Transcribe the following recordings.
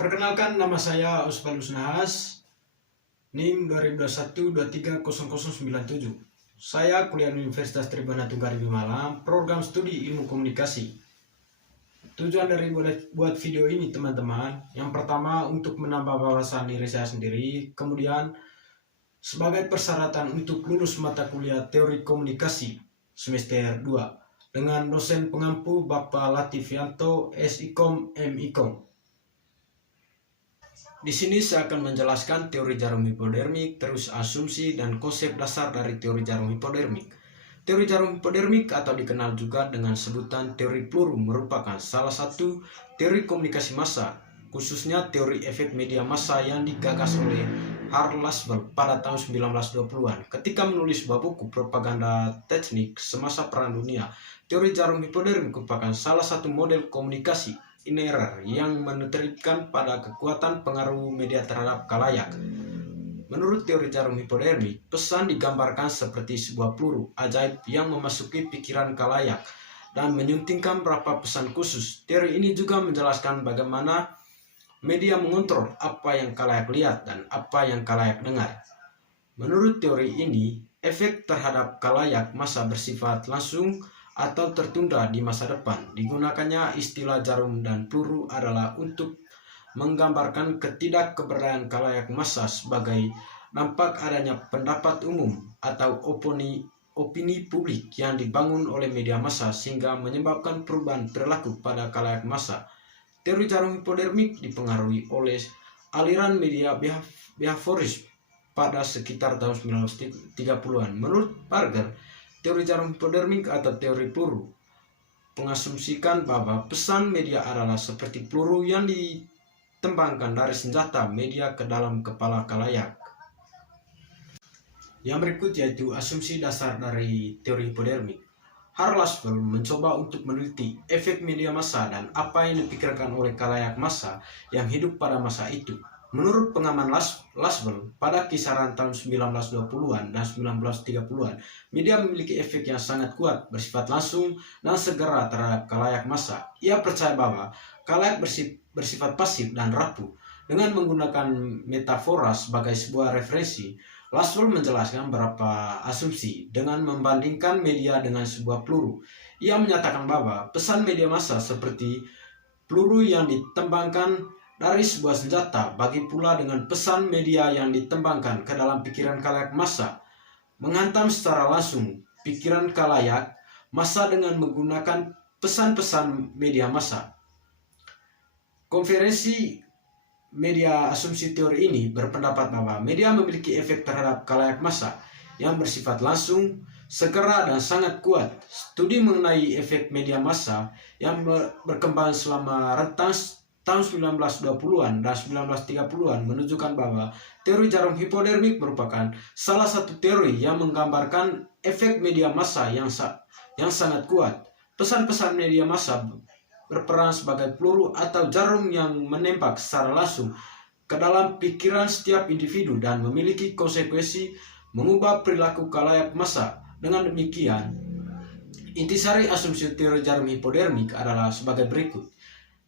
Perkenalkan, nama saya Osvalus Nahas, NIM 2021-230097. Saya kuliah di Universitas Tribana Tunggal Malang, program studi ilmu komunikasi. Tujuan dari buat video ini teman-teman, yang pertama untuk menambah wawasan diri saya sendiri, kemudian sebagai persyaratan untuk lulus mata kuliah teori komunikasi semester 2 dengan dosen pengampu Bapak Latifianto SIKOM MIKOM. Di sini saya akan menjelaskan teori jarum hipodermik, terus asumsi dan konsep dasar dari teori jarum hipodermik. Teori jarum hipodermik atau dikenal juga dengan sebutan teori peluru merupakan salah satu teori komunikasi massa, khususnya teori efek media massa yang digagas oleh Karl Laswell pada tahun 1920-an ketika menulis sebuah buku propaganda teknik semasa Perang Dunia. Teori jarum hipodermik merupakan salah satu model komunikasi inerr yang menerapkan pada kekuatan pengaruh media terhadap khalayak. Menurut teori jarum hipodermik, pesan digambarkan seperti sebuah peluru ajaib yang memasuki pikiran khalayak dan menyuntingkan beberapa pesan khusus. Teori ini juga menjelaskan bagaimana media mengontrol apa yang khalayak lihat dan apa yang khalayak dengar. Menurut teori ini, efek terhadap khalayak massa bersifat langsung atau tertunda di masa depan. Digunakannya istilah jarum dan peluru adalah untuk menggambarkan ketidakkeberadaan khalayak massa sebagai dampak adanya pendapat umum atau opini publik yang dibangun oleh media massa sehingga menyebabkan perubahan perilaku pada khalayak massa. Teori jarum hipodermik dipengaruhi oleh aliran media behavioris pada sekitar tahun 1930-an. Menurut Parker, teori jarum hipodermik atau teori peluru mengasumsikan bahwa pesan media adalah seperti peluru yang ditembakkan dari senjata media ke dalam kepala khalayak. Yang berikut yaitu asumsi dasar dari teori hipodermik. Karl Laswell mencoba untuk meneliti efek media massa dan apa yang dipikirkan oleh khalayak massa yang hidup pada masa itu. Menurut pengaman Laswell, pada kisaran tahun 1920-an dan 1930-an, media memiliki efek yang sangat kuat, bersifat langsung dan segera terhadap khalayak massa. Ia percaya bahwa khalayak bersifat pasif dan rapuh. Dengan menggunakan metafora sebagai sebuah referensi, Laswell menjelaskan beberapa asumsi dengan membandingkan media dengan sebuah peluru. Ia menyatakan bahwa pesan media massa seperti peluru yang ditembakkan dari sebuah senjata, bagi pula dengan pesan media yang ditembakkan ke dalam pikiran khalayak massa, menghantam secara langsung pikiran khalayak massa dengan menggunakan pesan-pesan media massa. Konferensi media asumsi teori ini berpendapat bahwa media memiliki efek terhadap khalayak massa yang bersifat langsung, segera dan sangat kuat. Studi mengenai efek media massa yang berkembang selama rentang tahun 1920-an dan 1930-an menunjukkan bahwa teori jarum hipodermik merupakan salah satu teori yang menggambarkan efek media massa yang sangat kuat. Pesan-pesan media massa berperan sebagai peluru atau jarum yang menembak secara langsung ke dalam pikiran setiap individu dan memiliki konsekuensi mengubah perilaku khalayak massa. Dengan demikian, intisari asumsi teori jarum hipodermik adalah sebagai berikut.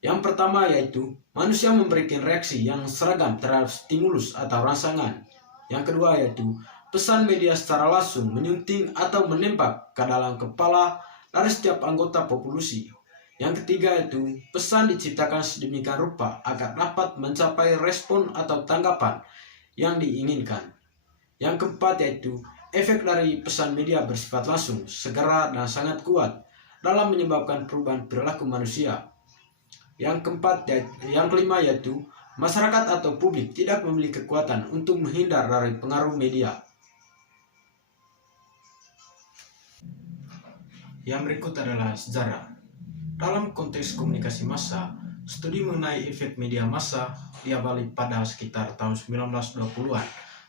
Yang pertama yaitu manusia memberikan reaksi yang seragam terhadap stimulus atau rangsangan. Yang kedua yaitu pesan media secara langsung menyunting atau menembak ke dalam kepala dari setiap anggota populasi. Yang ketiga yaitu pesan diciptakan sedemikian rupa agar dapat mencapai respon atau tanggapan yang diinginkan. Yang keempat yaitu efek dari pesan media bersifat langsung, segera dan sangat kuat dalam menyebabkan perubahan perilaku manusia. Yang kelima yaitu masyarakat atau publik tidak memiliki kekuatan untuk menghindar dari pengaruh media. Yang berikut adalah sejarah. Dalam konteks komunikasi massa, studi mengenai efek media massa diawali pada sekitar tahun 1920-an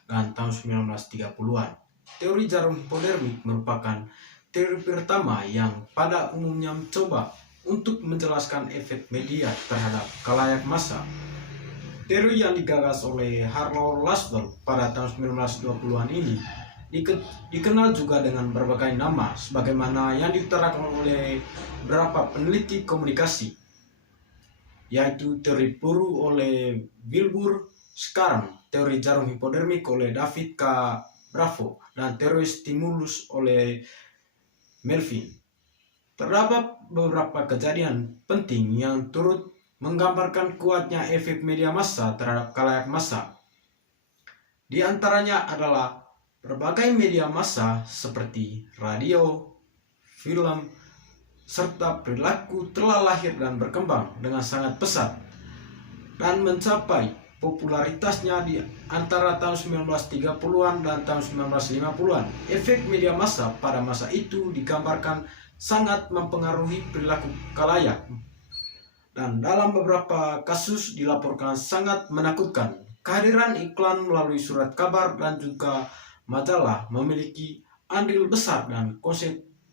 dan tahun 1930-an. Teori jarum hipodermik merupakan teori pertama yang pada umumnya mencoba untuk menjelaskan efek media terhadap khalayak massa. Teori yang digagas oleh Karl Laswell pada tahun 1920-an ini dikenal juga dengan berbagai nama sebagaimana yang diutarakan oleh beberapa peneliti komunikasi. yaitu teori peluru oleh Wilbur, sekarang teori jarum hipodermik oleh David K. Bravo, dan teori stimulus oleh Melvin. Terdapat beberapa kejadian penting yang turut menggambarkan kuatnya efek media massa terhadap khalayak massa. Di antaranya adalah berbagai media massa seperti radio, film, serta perilaku telah lahir dan berkembang dengan sangat pesat dan mencapai popularitasnya di antara tahun 1930-an dan tahun 1950-an. Efek media massa pada masa itu digambarkan sangat mempengaruhi perilaku khalayak dan dalam beberapa kasus dilaporkan sangat menakutkan. Kehadiran iklan melalui surat kabar dan juga majalah memiliki andil besar dan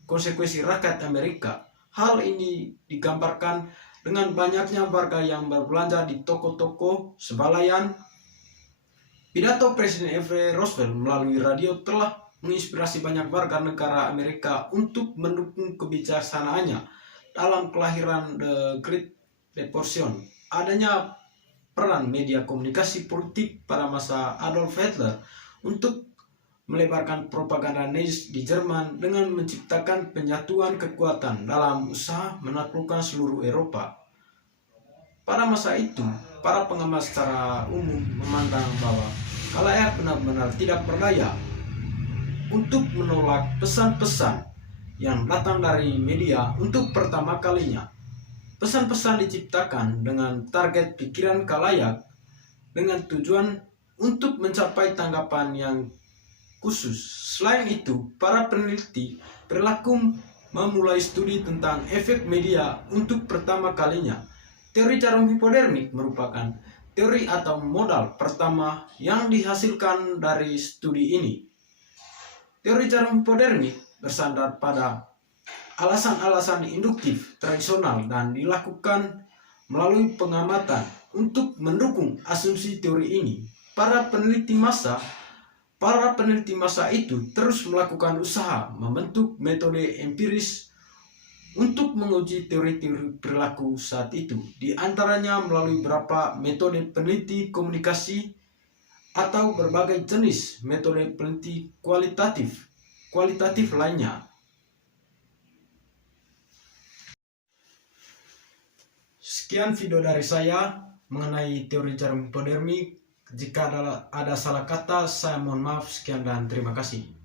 konsekuensi rakyat Amerika. Hal ini digambarkan dengan banyaknya warga yang berbelanja di toko-toko sebalayan. Pidato Presiden Theodore Roosevelt melalui radio telah menginspirasi banyak warga negara Amerika untuk mendukung kebijaksanaannya dalam kelahiran The Great Depression. Adanya peran media komunikasi politik pada masa Adolf Hitler untuk melebarkan propaganda Nazi di Jerman dengan menciptakan penyatuan kekuatan dalam usaha menaklukkan seluruh Eropa. Pada masa itu, para pengamat secara umum memandang bahwa khalayak benar-benar tidak berdaya untuk menolak pesan-pesan yang datang dari media untuk pertama kalinya. Pesan-pesan diciptakan dengan target pikiran khalayak dengan tujuan untuk mencapai tanggapan yang khusus. Selain itu, para peneliti perilaku memulai studi tentang efek media untuk pertama kalinya. Teori jarum hipodermik merupakan teori atau modal pertama yang dihasilkan dari studi ini. Teori jarum hipodermik bersandar pada alasan-alasan induktif tradisional dan dilakukan melalui pengamatan untuk mendukung asumsi teori ini. Para peneliti massa itu terus melakukan usaha membentuk metode empiris untuk menguji teori-teori perilaku saat itu. Di antaranya melalui beberapa metode peneliti komunikasi atau berbagai jenis metode peneliti kualitatif lainnya. Sekian video dari saya mengenai teori jarum hipodermik. Jika ada salah kata, saya mohon maaf. Sekian dan terima kasih.